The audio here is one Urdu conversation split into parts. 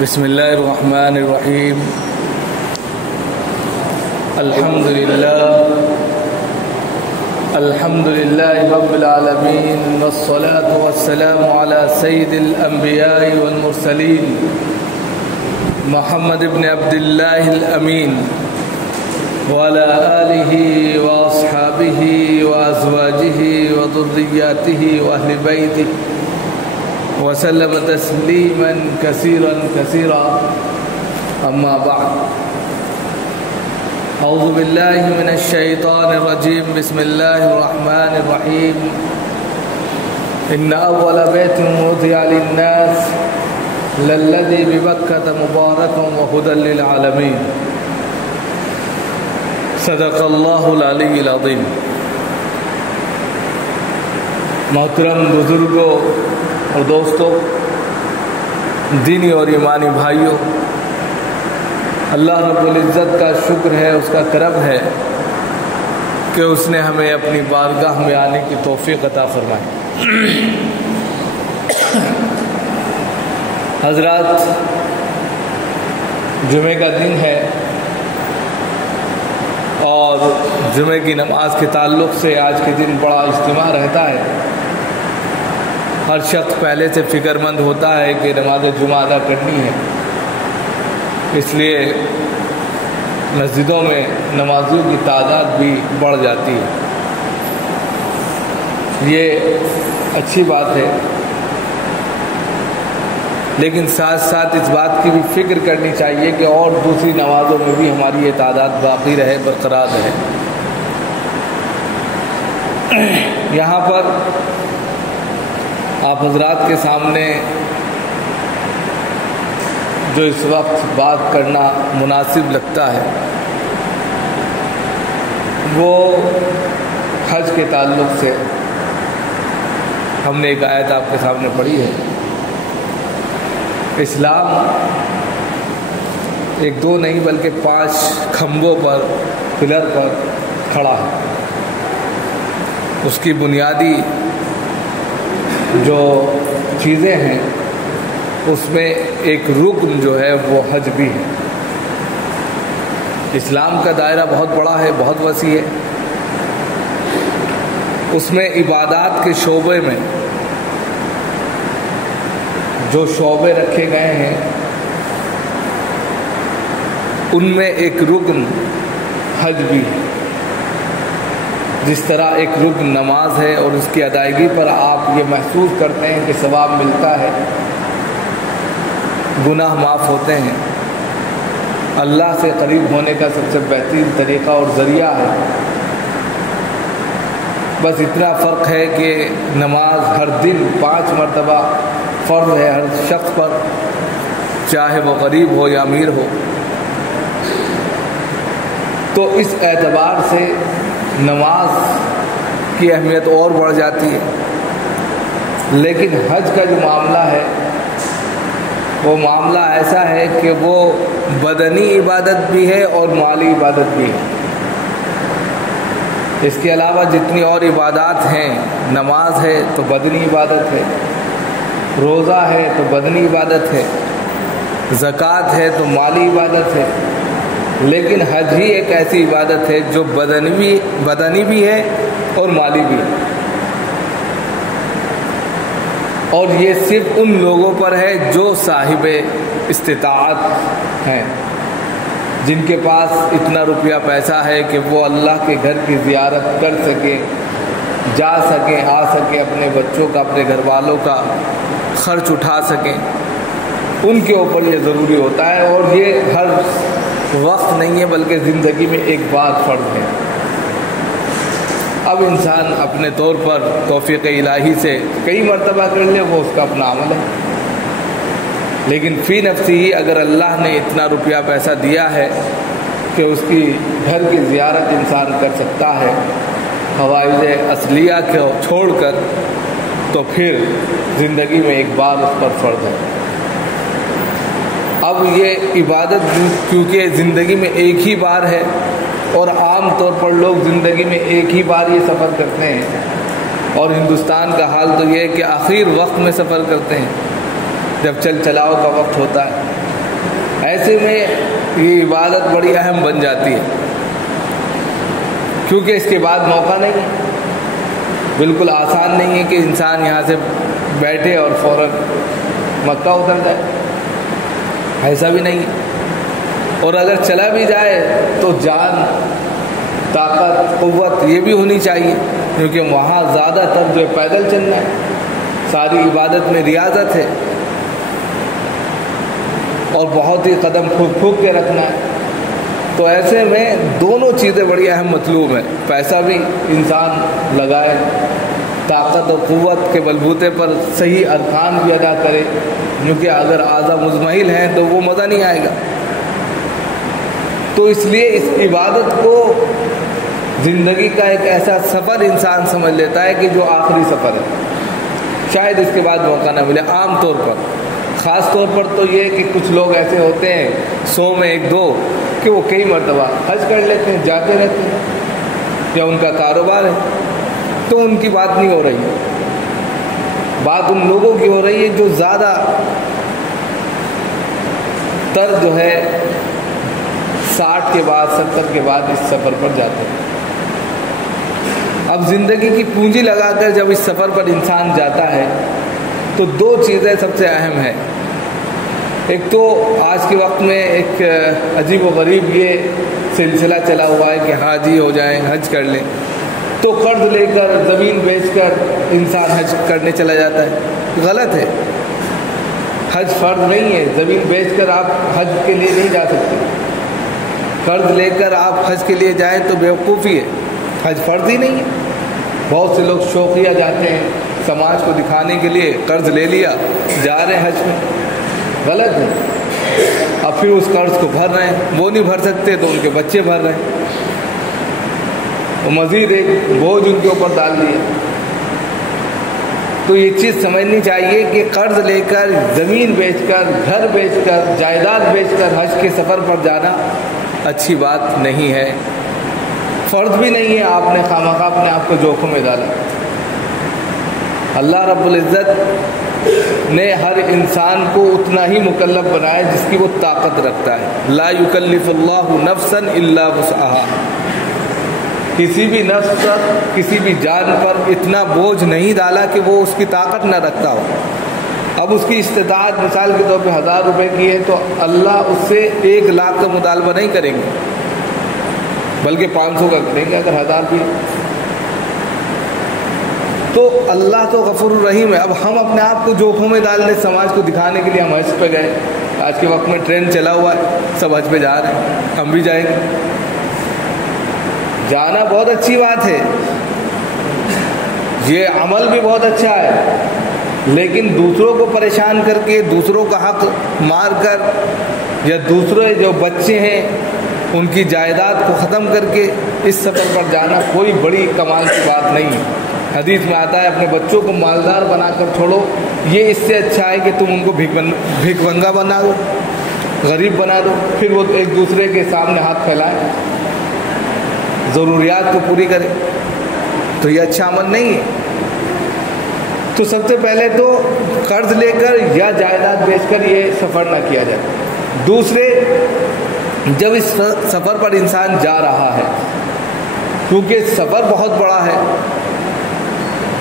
بسم الله الرحمن الرحيم. الحمد لله رب العالمين، والصلاة والسلام على سيد الأنبياء والمرسلين محمد بن عبد الله الأمين وعلى آله وأصحابه وأزواجه وذرياته وأهل بيته وسلم تسليما كثيرا كثيرا. أما بعد، أعوذ بالله من الشيطان الرجيم. بسم الله الرحمن الرحيم. إن أول بيت وضع للناس للذي ببكة مباركا وهدى للعالمين. صدق الله العلی العظیم. محترم بزرگوں اور دوستوں، دینی اور ایمانی بھائیوں، اللہ رب العزت کا شکر ہے، اس کا کرم ہے کہ اس نے ہمیں اپنی بارگاہ میں آنے کی توفیق عطا فرمائی. حضرات، جمعے کا دن ہے اور جمعے کی نماز کے تعلق سے آج کے دن بڑا اجتماع رہتا ہے. ہر شخص پہلے سے فکر مند ہوتا ہے کہ نماز جمعہ ادا کرنی ہے، اس لیے مسجدوں میں نمازیوں کی تعداد بھی بڑھ جاتی ہے. یہ اچھی بات ہے، لیکن ساتھ ساتھ اس بات کی بھی فکر کرنی چاہیے کہ اور دوسری نمازوں میں بھی ہماری یہ تعداد باقی رہے، برقرار رہے. یہاں پر آپ حضرات کے سامنے جو اس وقت بات کرنا مناسب لگتا ہے وہ حج کے تعلق سے. ہم نے ایک آیت آپ کے سامنے پڑھی ہے. اسلام ایک دو نہیں بلکہ 5 کھمبوں پر، پلر پر کھڑا ہے. اس کی بنیادی جو چیزیں ہیں اس میں ایک رکن جو ہے وہ حج بھی ہے. اسلام کا دائرہ بہت بڑا ہے، بہت وسیع ہے. اس میں عبادات کے شعبے میں جو شعبے رکھے گئے ہیں ان میں ایک رکن حج بھی ہے. جس طرح ایک رکن نماز ہے اور اس کی ادائیگی پر آپ یہ محسوس کرتے ہیں کہ ثواب ملتا ہے، گناہ معاف ہوتے ہیں، اللہ سے قریب ہونے کا سب سے بہترین طریقہ اور ذریعہ ہے. بس اتنا فرق ہے کہ نماز ہر دن 5 مرتبہ فرض ہے ہر شخص پر، چاہے وہ غریب ہو یا امیر ہو. تو اس اعتبار سے نماز کی اہمیت اور بڑھ جاتی ہے. لیکن حج کا جو معاملہ ہے وہ معاملہ ایسا ہے کہ وہ بدنی عبادت بھی ہے اور مالی عبادت بھی ہے. اس کے علاوہ جتنی اور عبادات ہیں، نماز ہے تو بدنی عبادت ہے، روزہ ہے تو بدنی عبادت ہے، زکوٰۃ ہے تو مالی عبادت ہے. لیکن حج ہی ایک ایسی عبادت ہے جو بدنی بھی ہے اور مالی بھی ہے. اور یہ صرف ان لوگوں پر ہے جو صاحب استطاعت ہیں، جن کے پاس اتنا روپیہ پیسہ ہے کہ وہ اللہ کے گھر کی زیارت کر سکیں، جا سکیں، آ سکیں، اپنے بچوں کا، اپنے گھر والوں کا خرچ اٹھا سکیں. ان کے اوپر یہ ضروری ہوتا ہے اور یہ ہر وقت نہیں ہے بلکہ زندگی میں ایک بار فرض ہے. اب انسان اپنے طور پر توفیق الہی سے کئی مرتبہ کر لے، وہ اس کا اپنا عمل ہے. لیکن فی نفسی ہی اگر اللہ نے اتنا روپیہ پیسہ دیا ہے کہ اس کی گھر کی زیارت انسان کر سکتا ہے حوائج اصلیہ کو چھوڑ کر، تو پھر زندگی میں ایک بار اس پر فرض ہے. اب یہ عبادت کیونکہ زندگی میں ایک ہی بار ہے اور عام طور پر لوگ زندگی میں ایک ہی بار یہ سفر کرتے ہیں، اور ہندوستان کا حال تو یہ ہے کہ آخر وقت میں سفر کرتے ہیں، جب چل چلاؤ کا وقت ہوتا ہے. ایسے میں یہ عبادت بڑی اہم بن جاتی ہے، کیونکہ اس کے بعد موقع نہیں ہے۔ بالکل آسان نہیں ہے کہ انسان یہاں سے بیٹھے اور فوراً مکہ اتر جائے، ایسا بھی نہیں ہے۔ اور اگر چلا بھی جائے تو جان، طاقت، قوت یہ بھی ہونی چاہیے، کیونکہ وہاں زیادہ تر جو پیدل چلنا ہے، ساری عبادت میں ریاضت ہے، اور بہت ہی قدم پھونک پھونک کے رکھنا ہے۔ تو ایسے میں دونوں چیزیں بڑی اہم مطلوب ہیں، پیسہ بھی انسان لگائے، طاقت اور قوت کے بلبوتے پر صحیح ارکان بھی ادا کرے، کیونکہ اگر اعضاء مزمحل ہیں تو وہ مزہ نہیں آئے گا۔ تو اس لیے اس عبادت کو زندگی کا ایک ایسا سفر انسان سمجھ لیتا ہے کہ جو آخری سفر ہے، شاید اس کے بعد موقع نہ ملے۔ عام طور پر، خاص طور پر تو یہ کہ کچھ لوگ ایسے ہوتے ہیں 100 میں 1-2 کہ وہ کئی مرتبہ حج کر لیتے ہیں، جاتے رہتے ہیں، یا ان کا کاروبار ہے، تو ان کی بات نہیں ہو رہی ہے۔ بات ان لوگوں کی ہو رہی ہے جو زیادہ تر جو ہے 60 کے بعد 70 کے بعد اس سفر پر جاتے ہیں۔ اب زندگی کی پونجی لگا کر جب اس سفر پر انسان جاتا ہے تو 2 چیزیں سب سے اہم ہیں۔ ایک تو آج کے وقت میں ایک عجیب و غریب یہ سلسلہ چلا ہوا ہے کہ حاجی ہو جائیں، حج کر لیں، تو قرض لے کر، زمین بیچ کر انسان حج کرنے چلا جاتا ہے۔ غلط ہے، حج فرض نہیں ہے، زمین بیچ کر آپ حج کے لیے نہیں جا سکتے۔ قرض لے کر آپ حج کے لیے جائیں تو بیوقوفی ہے، حج فرض ہی نہیں ہے۔ بہت سے لوگ شوقیہ جاتے ہیں، سماج کو دکھانے کے لیے قرض لے لیا، جا رہے ہیں حج میں، غلط ہے۔ اب پھر اس قرض کو بھر رہے ہیں، وہ نہیں بھر سکتے تو ان کے بچے بھر رہے ہیں، وہ مزید ایک بوجھ ان کے اوپر ڈال دیے۔ تو یہ چیز سمجھنی چاہیے کہ قرض لے کر، زمین بیچ کر، گھر بیچ کر، جائیداد بیچ کر حج کے سفر پر جانا اچھی بات نہیں ہے، فرض بھی نہیں ہے۔ آپ نے خامخواہ اپنے آپ کو جوخم میں ڈالا۔ اللہ رب العزت نے ہر انسان کو اتنا ہی مکلف بنایا جس کی وہ طاقت رکھتا ہے۔ لا یکلف اللہ نفسا الا وسعها۔ کسی بھی نفس پر، کسی بھی جان پر اتنا بوجھ نہیں ڈالا کہ وہ اس کی طاقت نہ رکھتا ہو۔ اب اس کی استطاعت مثال کے طور پہ 1000 روپے کی ہے تو اللہ اس سے 1 لاکھ کا مطالبہ نہیں کریں گے، بلکہ 500 کا کریں گے اگر 1000 بھی۔ تو اللہ تو غفور الرحیم ہے۔ اب ہم اپنے آپ کو جوخم میں ڈال لیں، سماج کو دکھانے کے لیے ہم حج پہ گئے، آج کے وقت میں ٹرین چلا ہوا ہے، سب حج پہ جا رہے ہیں، ہم بھی جائیں گے۔ جانا بہت اچھی بات ہے، یہ عمل بھی بہت اچھا ہے، لیکن دوسروں کو پریشان کر کے، دوسروں کا حق مار کر، یا دوسرے جو بچے ہیں ان کی جائیداد کو ختم کر کے اس سفر پر جانا کوئی بڑی کمال کی بات نہیں ہے۔ حدیث میں آتا ہے اپنے بچوں کو مالدار بنا کر چھوڑو، یہ اس سے اچھا ہے کہ تم ان کو بھیک منگا بنا دو، غریب بنا دو، پھر وہ ایک دوسرے کے سامنے ہاتھ پھیلائیں، ضروریات کو پوری کرے، تو یہ اچھا عمل نہیں ہے۔ تو سب سے پہلے تو قرض لے کر یا جائیداد بیچ کر یہ سفر نہ کیا جائے۔ دوسرے، جب اس سفر پر انسان جا رہا ہے، کیونکہ سفر بہت بڑا ہے،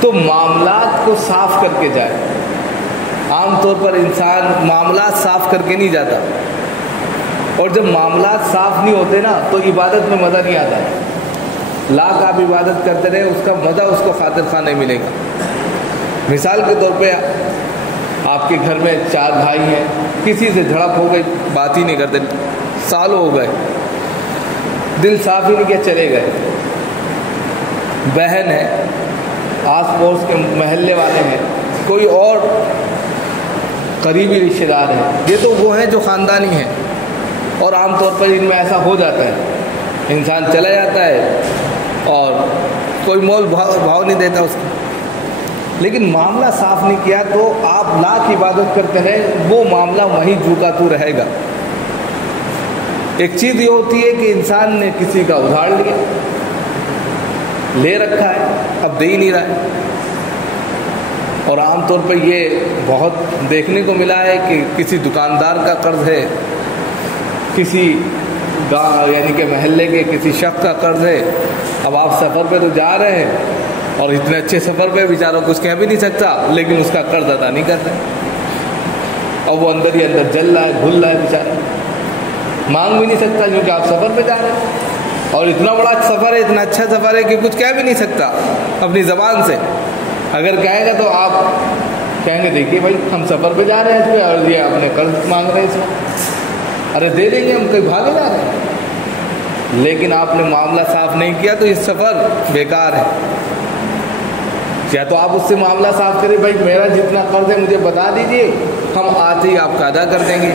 تو معاملات کو صاف کر کے جائے۔ عام طور پر انسان معاملات صاف کر کے نہیں جاتا، اور جب معاملات صاف نہیں ہوتے نا تو عبادت میں مزہ نہیں آتا ہے۔ لاکھ آپ عبادت کرتے رہے، اس کا مزہ اس کو خاطر خواہ نہیں ملے گا۔ مثال کے طور پہ آپ کے گھر میں 4 بھائی ہیں، کسی سے جھڑپ ہو گئی، بات ہی نہیں کرتے، سالوں ہو گئے، دل صاف ہی نہیں کیا، چلے گئے۔ بہن ہے، آس پڑوس کے محلے والے ہیں، کوئی اور قریبی رشتہ دار ہیں، یہ تو وہ ہیں جو خاندانی ہیں، اور عام طور پر ان میں ایسا ہو جاتا ہے، انسان چلا جاتا ہے اور کوئی مول بھاؤ نہیں دیتا اس کو، لیکن معاملہ صاف نہیں کیا تو آپ لاکھ عبادت کرتے رہے، وہ معاملہ وہیں جو کا تو رہے گا۔ ایک چیز یہ ہوتی ہے کہ انسان نے کسی کا ادھار لیا، لے رکھا ہے، اب دے ہی نہیں رہا ہے، اور عام طور پہ یہ بہت دیکھنے کو ملا ہے کہ کسی دکاندار کا قرض ہے، کسی یعنی کہ محلے کے کسی شخص کا قرض ہے. اب آپ سفر پہ تو جا رہے ہیں اور اتنے اچھے سفر پہ بیچارہ کچھ کہہ بھی نہیں سکتا، لیکن اس کا قرض ادا نہیں کر رہے اور وہ اندر ہی اندر جل رہا ہے، گھل رہا ہے بیچارہ، مانگ بھی نہیں سکتا کیونکہ آپ سفر پہ جا رہے ہیں اور اتنا بڑا سفر ہے، اتنا اچھا سفر ہے کہ کچھ کہہ بھی نہیں سکتا اپنی زبان سے. اگر کہے گا تو آپ کہیں گے دیکھیے بھائی ہم سفر پہ جا رہے ہیں اس پہ اور یہ اپنے قرض مانگ رہے ہیں اس میں، ارے دے دیں گے ہم کہیں بھاگے جا رہے ہیں. لیکن آپ نے معاملہ صاف نہیں کیا تو یہ سفر بیکار ہے. یا تو آپ اس سے معاملہ صاف کریں، بھائی میرا جتنا قرض ہے مجھے بتا دیجئے، ہم آتے ہی آپ کا ادا کر دیں گے،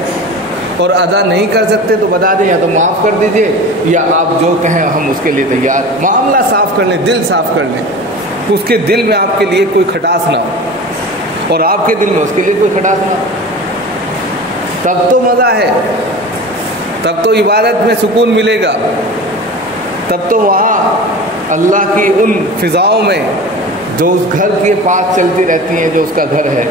اور ادا نہیں کر سکتے تو بتا دیں یا تو معاف کر دیجئے یا آپ جو کہیں ہم اس کے لیے تیار. معاملہ صاف کر لیں، دل صاف کر لیں، اس کے دل میں آپ کے لیے کوئی کھٹاس نہ ہو اور آپ کے دل میں اس کے لیے کوئی کھٹاس نہ ہو. تب تو مزہ ہے، تب تو عبادت میں سکون ملے گا، تب تو وہاں اللہ کی ان فضاؤں میں جو اس گھر کے پاس چلتی رہتی ہیں، جو اس کا گھر ہے،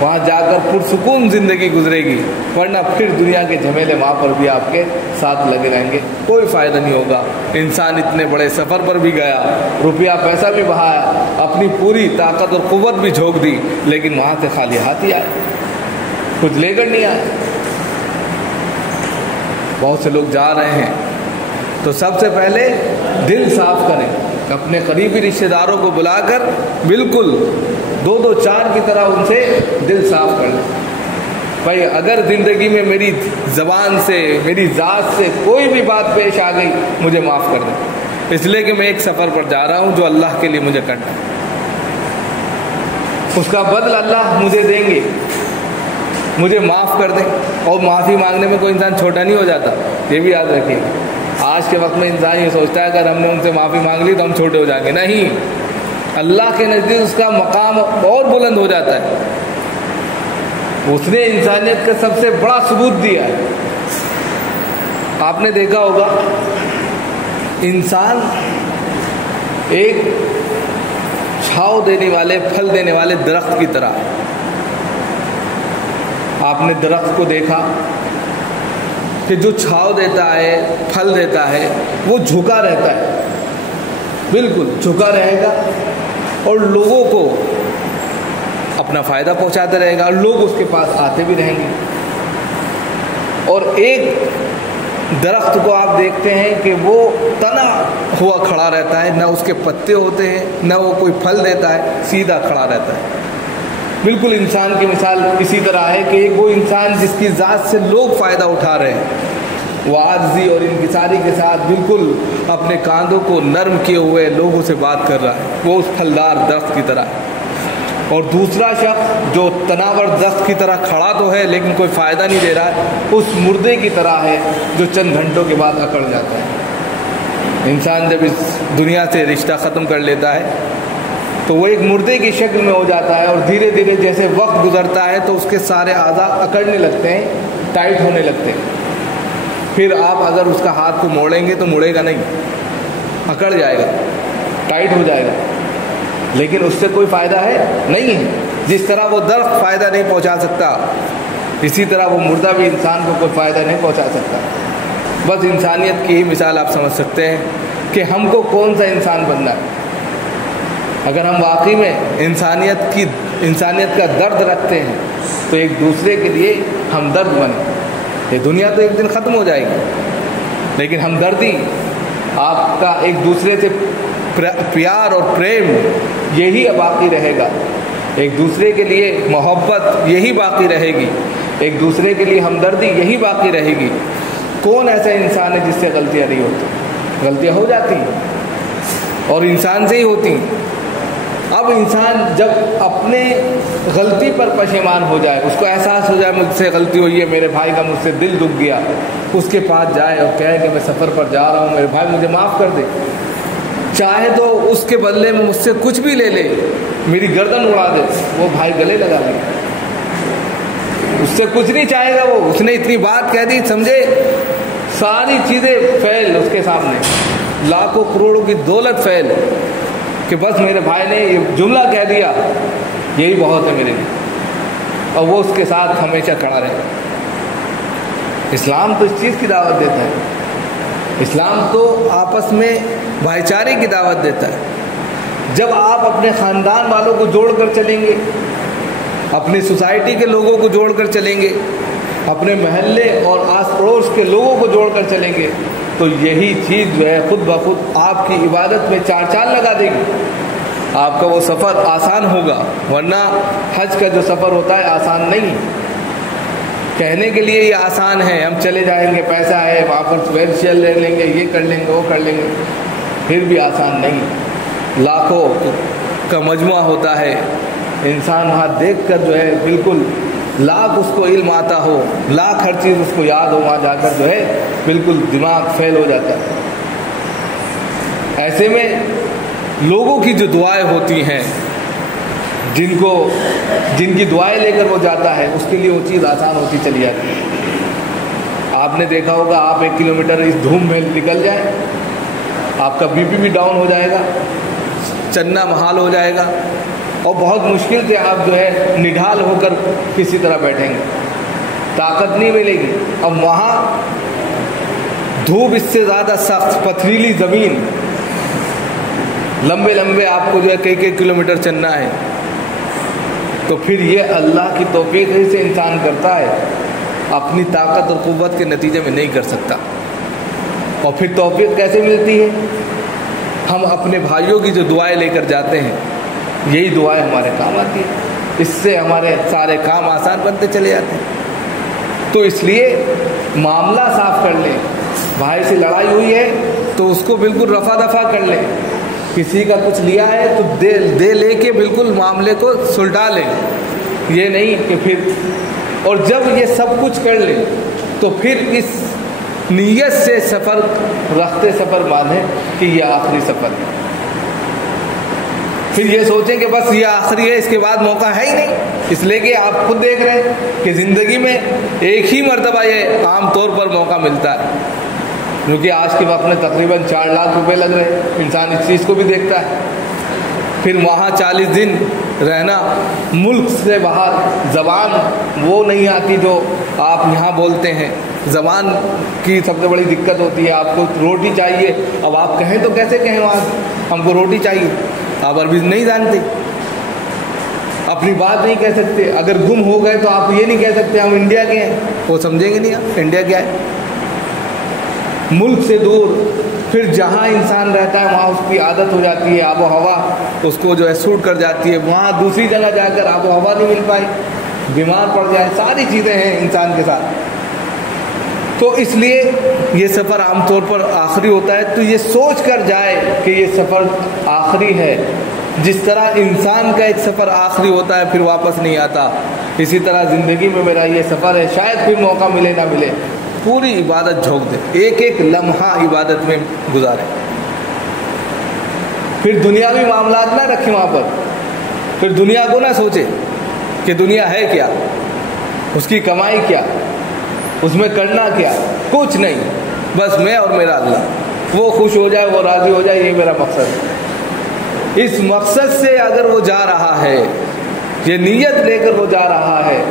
وہاں جا کر پرسکون زندگی گزرے گی. ورنہ پھر دنیا کے جھمیلے وہاں پر بھی آپ کے ساتھ لگے رہیں گے، کوئی فائدہ نہیں ہوگا. انسان اتنے بڑے سفر پر بھی گیا، روپیہ پیسہ بھی بہایا، اپنی پوری طاقت اور قوت بھی جھونک دی، لیکن وہاں سے خالی ہاتھ ہی آئے، کچھ لے کر نہیں آئے. بہت سے لوگ جا رہے ہیں تو سب سے پہلے دل صاف کریں، اپنے قریبی رشتہ داروں کو بلا کر بالکل 2 4 کی طرح ان سے دل صاف کر لیں. بھائی اگر زندگی میں میری زبان سے، میری ذات سے کوئی بھی بات پیش آ گئی مجھے معاف کر دیں، اس لیے کہ میں ایک سفر پر جا رہا ہوں جو اللہ کے لیے مجھے کرنا ہے، اس کا بدل اللہ مجھے دیں گے، مجھے معاف کر دیں. اور معافی مانگنے میں کوئی انسان چھوٹا نہیں ہو جاتا، یہ بھی یاد رکھیے. آج کے وقت میں انسان یہ سوچتا ہے اگر ہم نے ان سے معافی مانگ لی تو ہم چھوٹے ہو جائیں گے. نہیں، اللہ کے نزدیک اس کا مقام اور بلند ہو جاتا ہے. اس نے انسانیت کا سب سے بڑا ثبوت دیا ہے. آپ نے دیکھا ہوگا انسان ایک چھاؤ دینے والے، پھل دینے والے درخت کی طرح. آپ نے درخت کو دیکھا کہ جو چھاؤ دیتا ہے، پھل دیتا ہے، وہ جھکا رہتا ہے، بالکل جھکا رہے گا اور لوگوں کو اپنا فائدہ پہنچاتا رہے گا اور لوگ اس کے پاس آتے بھی رہیں گے. اور ایک درخت کو آپ دیکھتے ہیں کہ وہ تنا ہوا کھڑا رہتا ہے، نہ اس کے پتے ہوتے ہیں، نہ وہ کوئی پھل دیتا ہے، سیدھا کھڑا رہتا ہے. بالکل انسان کی مثال اسی طرح ہے کہ ایک وہ انسان جس کی ذات سے لوگ فائدہ اٹھا رہے ہیں، وہ عاجزی اور انکساری کے ساتھ بالکل اپنے کاندھوں کو نرم کیے ہوئے لوگوں سے بات کر رہا ہے، وہ اس پھلدار درخت کی طرح ہے. اور دوسرا شخص جو تناور درخت کی طرح کھڑا تو ہے لیکن کوئی فائدہ نہیں دے رہا ہے، اس مردے کی طرح ہے جو چند گھنٹوں کے بعد اکڑ جاتا ہے. انسان جب اس دنیا سے رشتہ ختم کر لیتا ہے تو وہ ایک مردے کی شکل میں ہو جاتا ہے، اور دھیرے دھیرے جیسے وقت گزرتا ہے تو اس کے سارے اعضاء اکڑنے لگتے ہیں، ٹائٹ ہونے لگتے ہیں. پھر آپ اگر اس کا ہاتھ کو موڑیں گے تو مڑے گا نہیں، اکڑ جائے گا، ٹائٹ ہو جائے گا، لیکن اس سے کوئی فائدہ ہے نہیں ہے. جس طرح وہ درخت فائدہ نہیں پہنچا سکتا، اسی طرح وہ مردہ بھی انسان کو کوئی فائدہ نہیں پہنچا سکتا. بس انسانیت کی ہی مثال آپ سمجھ سکتے ہیں کہ ہم کو کون سا انسان بننا ہے. اگر ہم واقعی میں انسانیت کا درد رکھتے ہیں تو ایک دوسرے کے لیے ہمدرد بنیں. یہ دنیا تو ایک دن ختم ہو جائے گی، لیکن ہمدردی، آپ کا ایک دوسرے سے پیار اور پریم یہی باقی رہے گا. ایک دوسرے کے لیے محبت یہی باقی رہے گی، ایک دوسرے کے لیے ہمدردی یہی باقی رہے گی. کون ایسا انسان ہے جس سے غلطیاں نہیں ہوتی؟ غلطیاں ہو جاتی ہیں اور انسان سے ہی ہوتی ہیں. اب انسان جب اپنے غلطی پر پشیمان ہو جائے، اس کو احساس ہو جائے مجھ سے غلطی ہوئی ہے، میرے بھائی کا مجھ سے دل دکھ گیا، اس کے پاس جائے اور کہے کہ میں سفر پر جا رہا ہوں، میرے بھائی مجھے معاف کر دے. چاہے تو اس کے بدلے میں مجھ سے کچھ بھی لے لے، میری گردن اڑا دے، وہ بھائی گلے لگا لے. اس سے کچھ نہیں چاہے گا، وہ اس نے اتنی بات کہہ دی، سمجھے ساری چیزیں فیل اس کے سامنے، لاکھوں کروڑوں کی دولت فیل، کہ بس میرے بھائی نے یہ جملہ کہہ دیا یہی بہت ہے میرے لیے، اور وہ اس کے ساتھ ہمیشہ کھڑا رہے گا۔ اسلام تو اس چیز کی دعوت دیتا ہے، اسلام تو آپس میں بھائی چارے کی دعوت دیتا ہے۔ جب آپ اپنے خاندان والوں کو جوڑ کر چلیں گے، اپنی سوسائٹی کے لوگوں کو جوڑ کر چلیں گے، اپنے محلے اور آس پڑوس کے لوگوں کو جوڑ کر چلیں گے، تو یہی چیز جو ہے خود بخود آپ کی عبادت میں چار چاند لگا دے گی، آپ کا وہ سفر آسان ہوگا۔ ورنہ حج کا جو سفر ہوتا ہے آسان نہیں، کہنے کے لیے یہ آسان ہے، ہم چلے جائیں گے، پیسہ ہے، وہاں پر ویل لے لیں گے، یہ کر لیں گے، وہ کر لیں گے، پھر بھی آسان نہیں۔ لاکھوں کا مجموعہ ہوتا ہے، انسان وہاں دیکھ کر جو ہے بالکل لاکھ اس کو علم آتا ہو، لاکھ ہر چیز اس کو یاد ہو، وہاں جا کر جو ہے بالکل دماغ فیل ہو جاتا ہے۔ ایسے میں لوگوں کی جو دعائیں ہوتی ہیں، جن کی دعائیں لے کر وہ جاتا ہے، اس کے لیے وہ چیز آسان ہوتی چلی جاتی ہے۔ آپ نے دیکھا ہوگا، آپ 1 کلومیٹر اس دھوم میں نکل جائیں، آپ کا بی پی بھی ڈاؤن ہو جائے گا، چنا محال ہو جائے گا، اور بہت مشکل سے آپ جو ہے نڈھال ہو کر کسی طرح بیٹھیں گے، طاقت نہیں ملے گی۔ اب وہاں دھوپ اس سے زیادہ سخت، پتھریلی زمین، لمبے لمبے آپ کو جو ہے کئی کلومیٹر چلنا ہے، تو پھر یہ اللہ کی توفیق ہی سے انسان کرتا ہے، اپنی طاقت اور قوت کے نتیجے میں نہیں کر سکتا۔ اور پھر توفیق کیسے ملتی ہے؟ ہم اپنے بھائیوں کی جو دعائیں لے کر جاتے ہیں، یہی دعائیں ہمارے کام آتی ہیں، اس سے ہمارے سارے کام آسان بنتے چلے جاتے ہیں۔ تو اس لیے معاملہ صاف کر لیں، بھائی سے لڑائی ہوئی ہے تو اس کو بالکل رفع دفع کر لیں، کسی کا کچھ لیا ہے تو دے لے کے بالکل معاملے کو سلٹا لیں، یہ نہیں کہ پھر، اور جب یہ سب کچھ کر لیں تو پھر اس نیت سے سفر رختے سفر باندھیں کہ یہ آخری سفر ہے۔ پھر یہ سوچیں کہ بس یہ آخری ہے، اس کے بعد موقع ہے ہی نہیں، اس لیے کہ آپ خود دیکھ رہے ہیں کہ زندگی میں ایک ہی مرتبہ یہ عام طور پر موقع ملتا ہے، کیونکہ آج کے وقت میں تقریباً 4 لاکھ روپے لگ رہے ہیں، انسان اس چیز کو بھی دیکھتا ہے۔ پھر وہاں 40 دن رہنا، ملک سے باہر، زبان وہ نہیں آتی جو آپ یہاں بولتے ہیں، زبان کی سب سے بڑی دقت ہوتی ہے۔ آپ کو روٹی چاہیے، اب آپ کہیں تو کیسے کہیں وہاں ہم کو روٹی چاہیے، آپ عربی نہیں جانتے، اپنی بات نہیں کہہ سکتے، اگر گم ہو گئے تو آپ یہ نہیں کہہ سکتے ہم انڈیا کے ہیں، وہ سمجھیں گے نہیں آپ انڈیا کیا ہے۔ ملک سے دور، پھر جہاں انسان رہتا ہے وہاں اس کی عادت ہو جاتی ہے، آب و ہوا اس کو جو ہے سوٹ کر جاتی ہے، وہاں دوسری جگہ جا کر آب و ہوا نہیں مل پائی، بیمار پڑ جائے، ساری چیزیں ہیں انسان کے ساتھ۔ تو اس لیے یہ سفر عام طور پر آخری ہوتا ہے، تو یہ سوچ کر جائے کہ یہ سفر آخری ہے۔ جس طرح انسان کا ایک سفر آخری ہوتا ہے پھر واپس نہیں آتا، اسی طرح زندگی میں میرا یہ سفر ہے، شاید پھر موقع ملے نہ ملے، پوری عبادت جھونک دے، ایک ایک لمحہ عبادت میں گزارے۔ پھر دنیاوی معاملات نہ رکھیں وہاں پر، پھر دنیا کو نہ سوچے کہ دنیا ہے کیا، اس کی کمائی کیا، اس میں کرنا کیا، کچھ نہیں، بس میں اور میرا اللہ، وہ خوش ہو جائے، وہ راضی ہو جائے، یہ میرا مقصد ہے۔ اس مقصد سے اگر وہ جا رہا ہے، یہ نیت لے کر وہ جا رہا ہے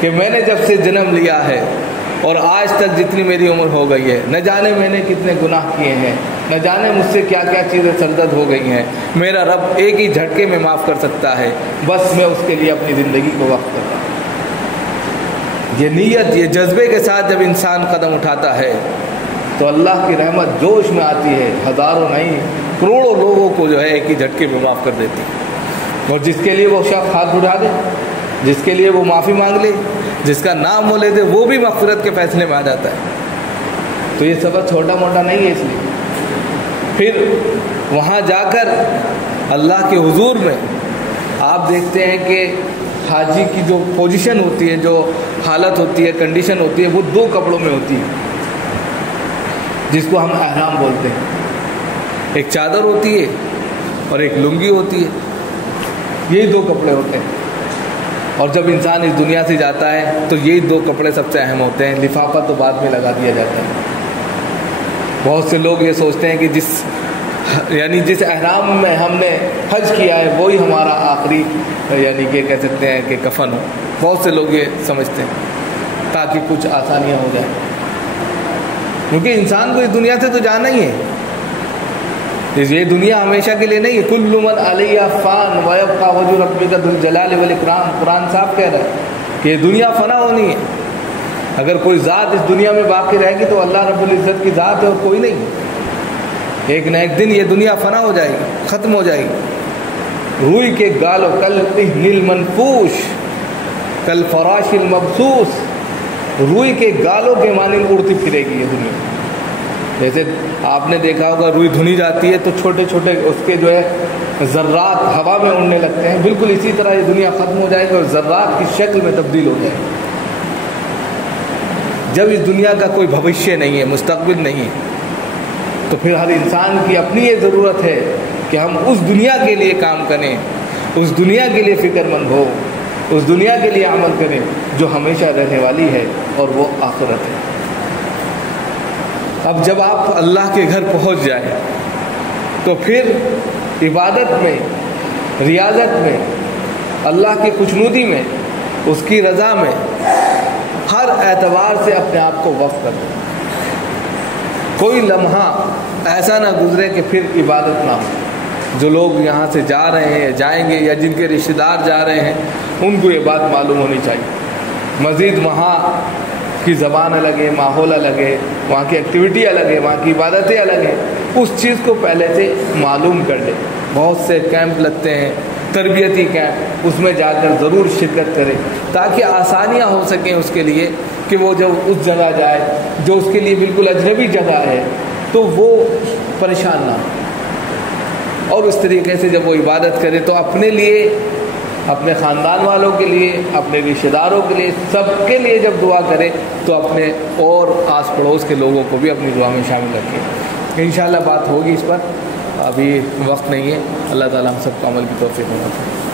کہ میں نے جب سے جنم لیا ہے اور آج تک جتنی میری عمر ہو گئی ہے، نہ جانے میں نے کتنے گناہ کیے ہیں، نہ جانے مجھ سے کیا کیا چیزیں سرزد ہو گئی ہیں، میرا رب ایک ہی جھٹکے میں معاف کر سکتا ہے، بس میں اس کے لیے اپنی زندگی کو وقف کرتا ہوں۔ یہ نیت، یہ جذبے کے ساتھ جب انسان قدم اٹھاتا ہے تو اللہ کی رحمت جوش میں آتی ہے، ہزاروں نہیں کروڑوں لوگوں کو جو ہے ایک ہی جھٹکے میں معاف کر دیتی ہے۔ اور جس کے لیے وہ شخص ہاتھ اٹھا دے، جس کے لیے وہ معافی مانگ لے، جس کا نام وہ لے دے، وہ بھی مغفرت کے فیصلے میں آ جاتا ہے۔ تو یہ سفر چھوٹا موٹا نہیں ہے، اس لیے پھر وہاں جا کر اللہ کے حضور میں آپ دیکھتے ہیں کہ حاجی کی جو پوزیشن ہوتی ہے، جو حالت ہوتی ہے، کنڈیشن ہوتی ہے، وہ 2 کپڑوں میں ہوتی ہے، جس کو ہم احرام بولتے ہیں۔ ایک چادر ہوتی ہے اور ایک لنگی ہوتی ہے، یہی 2 کپڑے ہوتے ہیں۔ اور جب انسان اس دنیا سے جاتا ہے تو یہی 2 کپڑے سب سے اہم ہوتے ہیں، لفافہ تو بعد میں لگا دیا جاتا ہے۔ بہت سے لوگ یہ سوچتے ہیں کہ جس یعنی جس احرام میں ہم نے حج کیا ہے وہی ہمارا آخری یعنی کہ کہہ سکتے ہیں کہ کفن ہو. بہت سے لوگ یہ سمجھتے ہیں تاکہ کچھ آسانیاں ہو جائیں، کیونکہ انسان کو اس دنیا سے تو جانا ہی ہے. یہ دنیا ہمیشہ کے لیے نہیں ہے. کل من علیہ فان ویبقى وجہ ربک ذو الجلال والاکرام. قرآن صاحب کہہ رہا ہے کہ یہ دنیا فنا ہونی ہے. اگر کوئی ذات اس دنیا میں باقی رہے گی تو اللہ رب العزت کی ذات ہے اور کوئی نہیں. ایک نہ ایک دن یہ دنیا فنا ہو جائے گی، ختم ہو جائے گی. روئی کے گالو کل طحن المنفوش کل فراش المبثوث. روئی کے گالوں کے مانند اڑتی پھرے گی یہ دنیا. جیسے آپ نے دیکھا ہوگا روئی دھنی جاتی ہے تو چھوٹے چھوٹے اس کے جو ہے ذرات ہوا میں اڑنے لگتے ہیں. بالکل اسی طرح یہ دنیا ختم ہو جائے گی اور ذرات کی شکل میں تبدیل ہو جائے گی. جب اس دنیا کا کوئی بھوشیہ نہیں ہے، مستقبل نہیں ہے، تو پھر ہر انسان کی اپنی یہ ضرورت ہے کہ ہم اس دنیا کے لیے کام کریں، اس دنیا کے لیے فکر مند ہو، اس دنیا کے لیے عمل کریں جو ہمیشہ رہنے والی ہے اور وہ آخرت ہے. اب جب آپ اللہ کے گھر پہنچ جائیں تو پھر عبادت میں، ریاضت میں، اللہ کی خوشنودی میں، اس کی رضا میں ہر اعتبار سے اپنے آپ کو وقف کر دیں. کوئی لمحہ ایسا نہ گزرے کہ پھر عبادت نہ ہو. جو لوگ یہاں سے جا رہے ہیں، جائیں گے، یا جن کے رشتہ دار جا رہے ہیں، ان کو یہ بات معلوم ہونی چاہیے. مزید وہاں کی زبان الگ ہے، ماحول الگ ہے، وہاں کی ایکٹیویٹی الگ ہے، وہاں کی عبادتیں الگ ہیں. اس چیز کو پہلے سے معلوم کر لیں. بہت سے کیمپ لگتے ہیں، تربیتی کیمپ، اس میں جا کر ضرور شرکت کریں تاکہ آسانیاں ہو سکیں اس کے لیے کہ وہ جب اس جگہ جائے جو اس کے لیے بالکل اجنبی جگہ ہے تو وہ پریشان نہ ہو. اور اس طریقے سے جب وہ عبادت کرے تو اپنے لیے، اپنے خاندان والوں کے لیے، اپنے رشتہ داروں کے لیے، سب کے لیے جب دعا کرے تو اپنے اور آس پڑوس کے لوگوں کو بھی اپنی دعا میں شامل رکھے. انشاءاللہ بات ہوگی اس پر، ابھی وقت نہیں ہے. اللہ تعالیٰ ہم سب کو عمل کی توفیق عطا فرمائے.